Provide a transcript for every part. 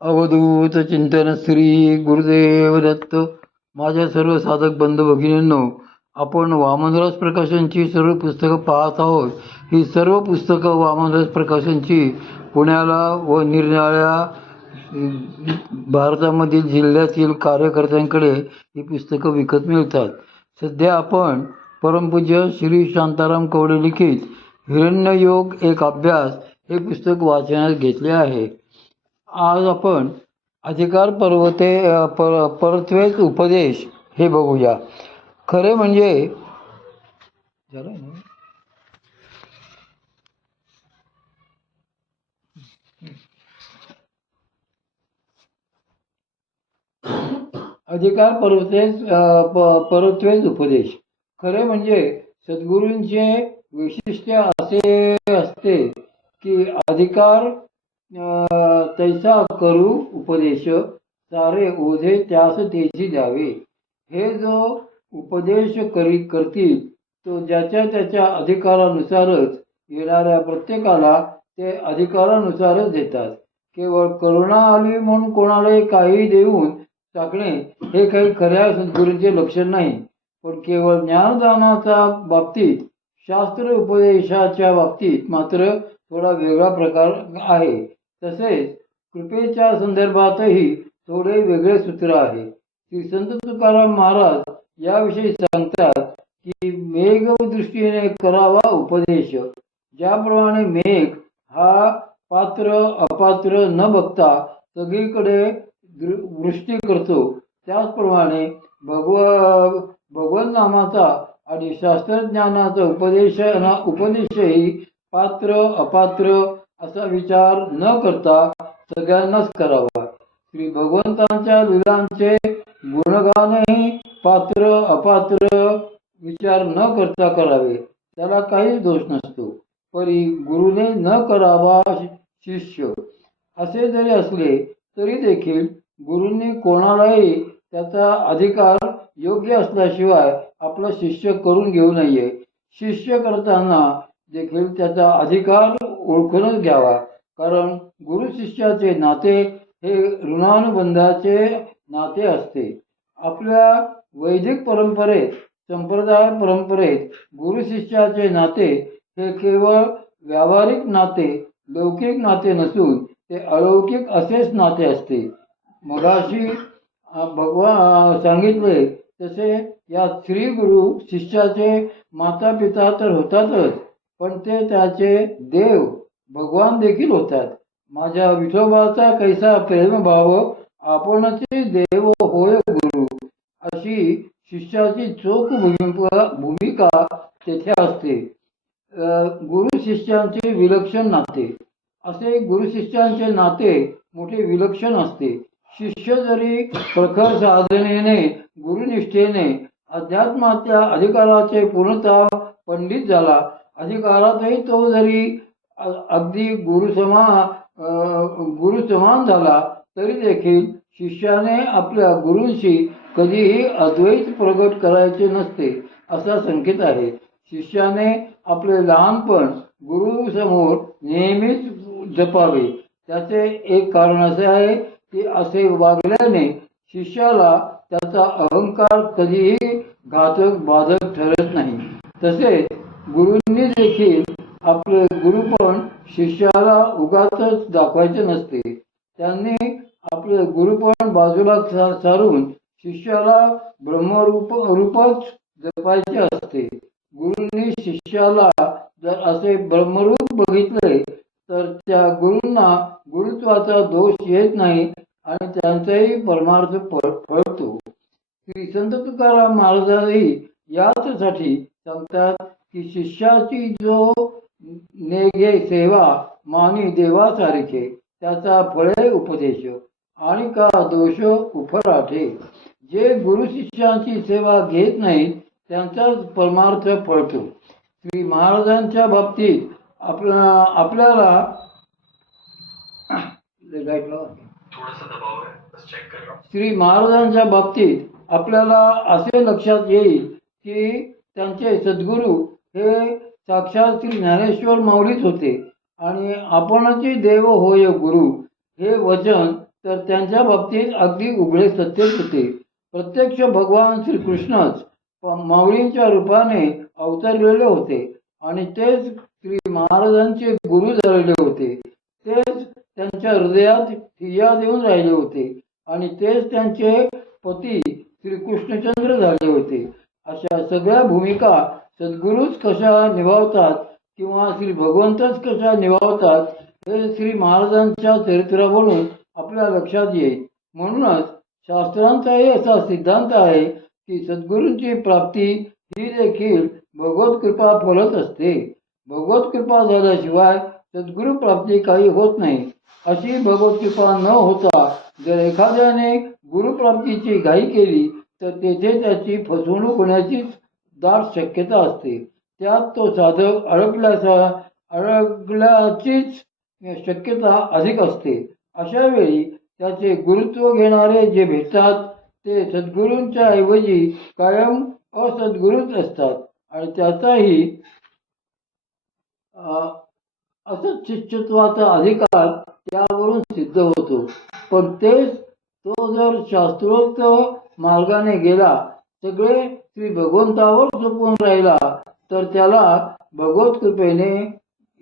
अवधूत चिंतन श्री गुरुदेव दत्त. माझ्या सर्व साधक बंधू भगिनींनो, आपण वामनराज प्रकाशनची सर्व पुस्तकं पाहत आहोत. ही सर्व पुस्तकं वामनराज प्रकाशनची पुण्याला व निरनिराळ्या भारतामधील जिल्ह्यातील कार्यकर्त्यांकडे ही पुस्तकं विकत मिळतात. सध्या आपण परमपूज्य श्री शांताराम कवडे लिखित हिरण्ययोग एक अभ्यास हे पुस्तक वाचण्यात घेतले आहे. आज आपण अधिकार परत्वेच उपदेश हे बघूया. खरे म्हणजे अधिकार परत्वेच उपदेश. खरे म्हणजे सद्गुरूंचे वैशिष्ट्य असे असते की अधिकार तैसा करू उपदेश, सारे ओझे त्यास तेची द्यावे. हे जो उपदेश करतील तो ज्याच्या त्याच्या अधिकारानुसारच येणाऱ्या प्रत्येकाला ते अधिकारानुसारच देतात. केवळ करुणा आली म्हणून कोणालाही काही देऊन टाकणे हे काही खऱ्या सद्गुरूंचे लक्षण नाही. पण केवळ ज्ञानदानाच्या बाबतीत, शास्त्र उपदेशाच्या बाबतीत मात्र थोडा वेगळा प्रकार आहे. तसेच कृपेच्या संदर्भातही थोडे वेगळे सूत्र आहे. श्री संत तुकाराम महाराज याविषयी सांगतात की मेघ दृष्टीने करावा उपदेश. ज्याप्रमाणे मेघ हा पात्र अपात्र न बघता सगळीकडे वृष्टी करतो, त्याचप्रमाणे भगवन नामाचा आणि शास्त्रज्ञानाचा उपदेशही पात्र अपात्र असा विचार न करता सगळ्यांनाच करावा. श्री भगवंतांच्या लीलांचे गुणगानही पात्र अपात्र विचार न करता करावे, त्याला काहीच दोष नसतो. परी गुरुने न करावा शिष्य. असे जरी असले तरी देखील गुरूंनी कोणालाही त्याचा अधिकार योग्य असल्याशिवाय आपला शिष्य करून घेऊ नये. शिष्य करताना देखील त्याचा अधिकार ओळखूनच घ्यावा. कारण गुरु शिष्याचे नाते हे ऋणानुबंधाचे नाते असते. आपल्या वैदिक परंपरेत, संप्रदाय परंपरेत गुरु शिष्याचे नाते हे केवळ व्यावहारिक नाते, लौकिक नाते नसून ते अलौकिक असेच नाते असते. मगाशी भगवान सांगितले तसे या श्री गुरु शिष्याचे माता पिता तर होतातच, पण ते त्याचे देव भगवान देखील होतात. माझ्या विठोबाचा कैसा प्रेमभाव, आपणच देव होय गुरु, अशी शिष्याची चोख भूमिका तेथे असते. गुरु शिष्यांचे विलक्षण नाते. असे गुरु शिष्यांचे नाते मोठे विलक्षण असते. शिष्य जरी प्रखर साधनेने, गुरुनिष्ठेने अध्यात्माच्या अधिकाराचे पूर्णतः पंडित झाला, अधिकारातही तो जरी अगदी गुरुसमान झाला, तरी देखील शिष्याने आपल्या गुरूंशी कधीही अद्वैत प्रगट करायचे नसते असा संकेत आहे. शिष्याने आपले लहानपण गुरुसमोर नेहमीच जपावे. त्याचे एक कारण असे आहे की असे वागल्याने शिष्याला त्याचा अहंकार कधीही घातक बाधक ठरत नाही. तसेच गुरूंनी देखील आपले गुरुपण शिष्याला उगाचच दाखवायचे नसते. त्यांनी आपले गुरुपण बाजूला सारून शिष्याला ब्रह्मरूपच जपायचे असते. गुरूंनी शिष्याला जर असे ब्रह्मरूप बघितले तर त्या गुरूंना गुरुत्वाचा दोष येत नाही आणि त्यांचाही परमार्थ फळतो. श्री संत तुकाराम महाराजही याचसाठी सांगतात की शिष्याची जो नेगे सेवा मानी देवासारखे, त्याचा फळे उपदेश आणि का दोष उपराठे. जे गुरु शिष्यांची सेवा घेत नाहीत त्यांचाच परमार्थ फळतो. श्री महाराजांच्या बाबतीत आपल्याला श्री महाराजांच्या बाबतीत आपल्याला असे लक्षात येईल की त्यांचे सद्गुरू हे साक्षात श्री ज्ञानेश्वर माऊलीच होते. आणि आपणची देव होय गुरु हे वचन तर त्यांच्या बाबतीत अगदी उघडे सत्यच होते. प्रत्यक्ष भगवान श्रीकृष्णच माऊलींच्या रूपाने अवतरलेले होते आणि तेच श्री महाराजांचे गुरु झालेले होते. तेच त्यांच्या हृदयात ठिय्या देऊन राहिले होते आणि तेच त्यांचे पती श्री कृष्णचंद्र झाले होते. अशा सगळ्या भूमिका सद्गुरूच कशा निभावतात किंवा श्री भगवंतच कशा निभावतात हे श्री महाराजांच्या चरित्रावरून आपल्या लक्षात येईल. म्हणूनच शास्त्रांचाही असा सिद्धांत आहे की सद्गुरूंची प्राप्ती ही देखील भगवत कृपा फलत असते. भगवत कृपा झाल्याशिवाय सद्गुरू प्राप्ती काही होत नाही. अशी भगवत कृपा न होता जर एखाद्याने गुरुप्राप्तीची घाई केली तर तेथे त्याची फसवणूक होण्याची दाट शक्यता असते. त्यात तो साधक अडकल्याचीच शक्यता अधिक असते. अशा वेळी त्याचे गुरुत्व घेणारे जे भेटतात ते सद्गुरूंच्या ऐवजी कायम असद्गुरूच असतात आणि त्याचाही असंच शिष्यत्वाचा अधिकार त्यावरून सिद्ध होतो. पण तेच तो जर शास्त्रोक्त मार्गाने गेला, सगळे श्री भगवंतावर सोपवून राहिला, तर त्याला भगवत कृपेने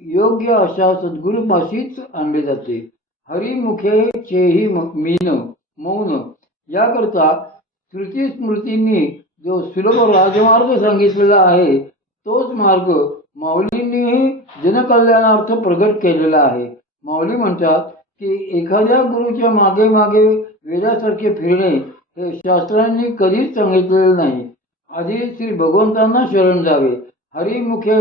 योग्य अशा सद्गुरूपाशीच आणले जाते. हरिमुखे चेही मीन मौन. याकरता श्रुती स्मृतींनी जो सुलभ राजमार्ग सांगितलेला आहे तोच मार्ग माऊलींनीही जनकल्याणार्थ प्रगट केलेला आहे. माऊली म्हणतात की एखाद्या गुरुच्या मागे मागे वेड्यासारखे फिरणे हे शास्त्रांनी कधीच सांगितलेले नाही. आधी श्री भगवंतांना शरण जावे. हरिमुखे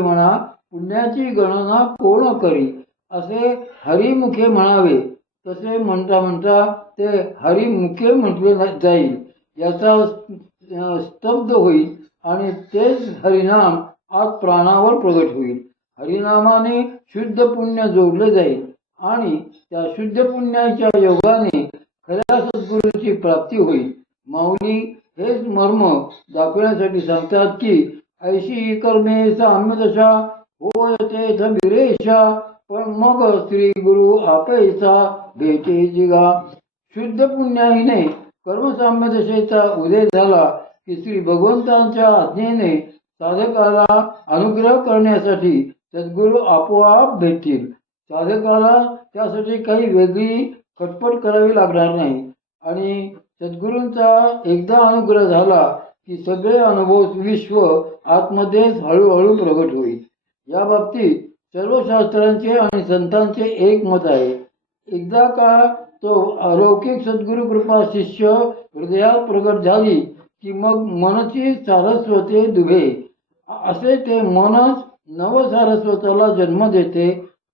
म्हणा पुण्याची गणना कोण करी असे हरिमुखे म्हणावे. तसे म्हणता म्हणता ते हरिमुखे म्हटले जाईल. याचा स्तब्ध होईल आणि तेच हरिनाम आज प्राणावर प्रगट होईल. हरिनामाने शुद्ध पुण्य जोडले जाईल आणि त्या शुद्ध पुण्याच्या योगाने खऱ्या सद्गुरूची प्राप्ती होईल. माऊली हेच मर्म दाखवण्यासाठी सांगतात की ऐशी कर्मे साम्यदशा होय तेथ विरेशा पण मग श्री गुरु आपैसा भेटे जिगा. शुद्ध पुण्याहीने कर्मसाम्यदशेचा उदय झाला की श्री भगवंतांच्या आज्ञेने साधकाला अनुग्रह करण्यासाठी सद्गुरू आपोआप भेटतील. साधकाला त्यासाठी काही वेगळी खटपट करावी लागणार नाही आणि सद्गुरूंचा एकदा अनुग्रह झाला की सगळे अनुभव विश्व आतमध्येच हळूहळू प्रगट होईल. या बाबतीत सर्व शास्त्रांचे आणि संतांचे एक मत आहे. एकदा का तो अलौकिक सद्गुरू कृपा शिष्य हृदयात प्रगट झाली की मग मनची सारस्वते दुभे. असे ते मनच नव सारस्वताला जन्म देते.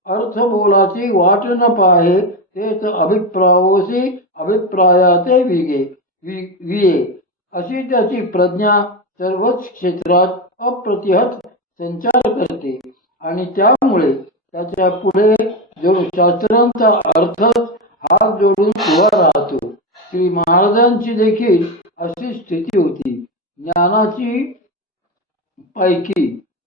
अर्थ बोलाची वाट न पाहे तेच अभिप्रायोसी अभिप्रायाते विये. अशी त्याची प्रज्ञा सर्वच क्षेत्रात अप्रतिहत संचार करते आणि त्यामुळे त्याच्या पुढे जो शास्त्रांचा अर्थच हात जोडून उभा राहतो. श्री महाराजांची देखील अशी स्थिती होती. ज्ञानाची पैकी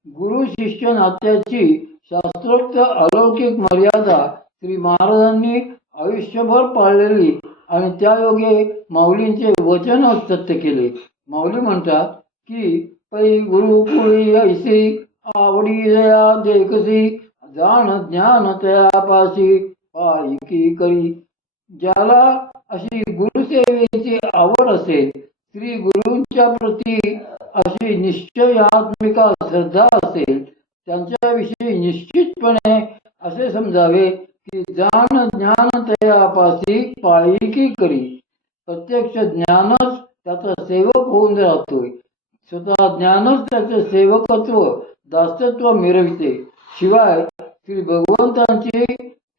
गुरु शिष्य नात्याची शास्त्रोक्त अलौकिक मर्यादा श्री महाराजांनी आयुष्यभर पाळलेली आणि त्यायोगे माऊलींचे वचन सत्य केले. माऊली म्हणतात की पै गुरुकुळी ऐसी आवडी दया देखसी जाण ज्ञान तयापासी पायकी करी. ज्याला अशी गुरुसेवेची आवड असेल, श्री गुरूंच्या प्रती अशी निश्चयात्मिका श्रद्धा असेल, त्यांच्याविषयी निश्चितपणे असे समजावे की जाण ज्ञान तयापासी पायकी करी. प्रत्यक्ष ज्ञानच त्याचा सेवक होऊन राहतोय. स्वतः ज्ञानच त्याचे सेवकत्व दासत्व मिरविते. शिवाय श्री भगवंतांची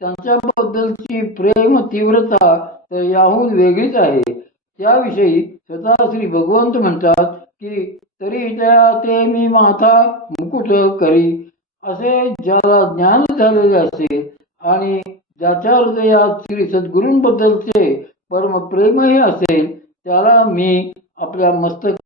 त्यांच्याबद्दलची प्रेम तीव्रता तर याहून वेगळीच आहे. त्याविषयी स्वतः श्री भगवंत म्हणतात की तरी त्या ते मी माथा मुकुट करी. असे ज्याला ज्ञान झालेले असेल आणि ज्याच्या हृदयात श्री सद्गुरूंबद्दलचे परमप्रेमही असेल त्याला मी आपल्या मस्तक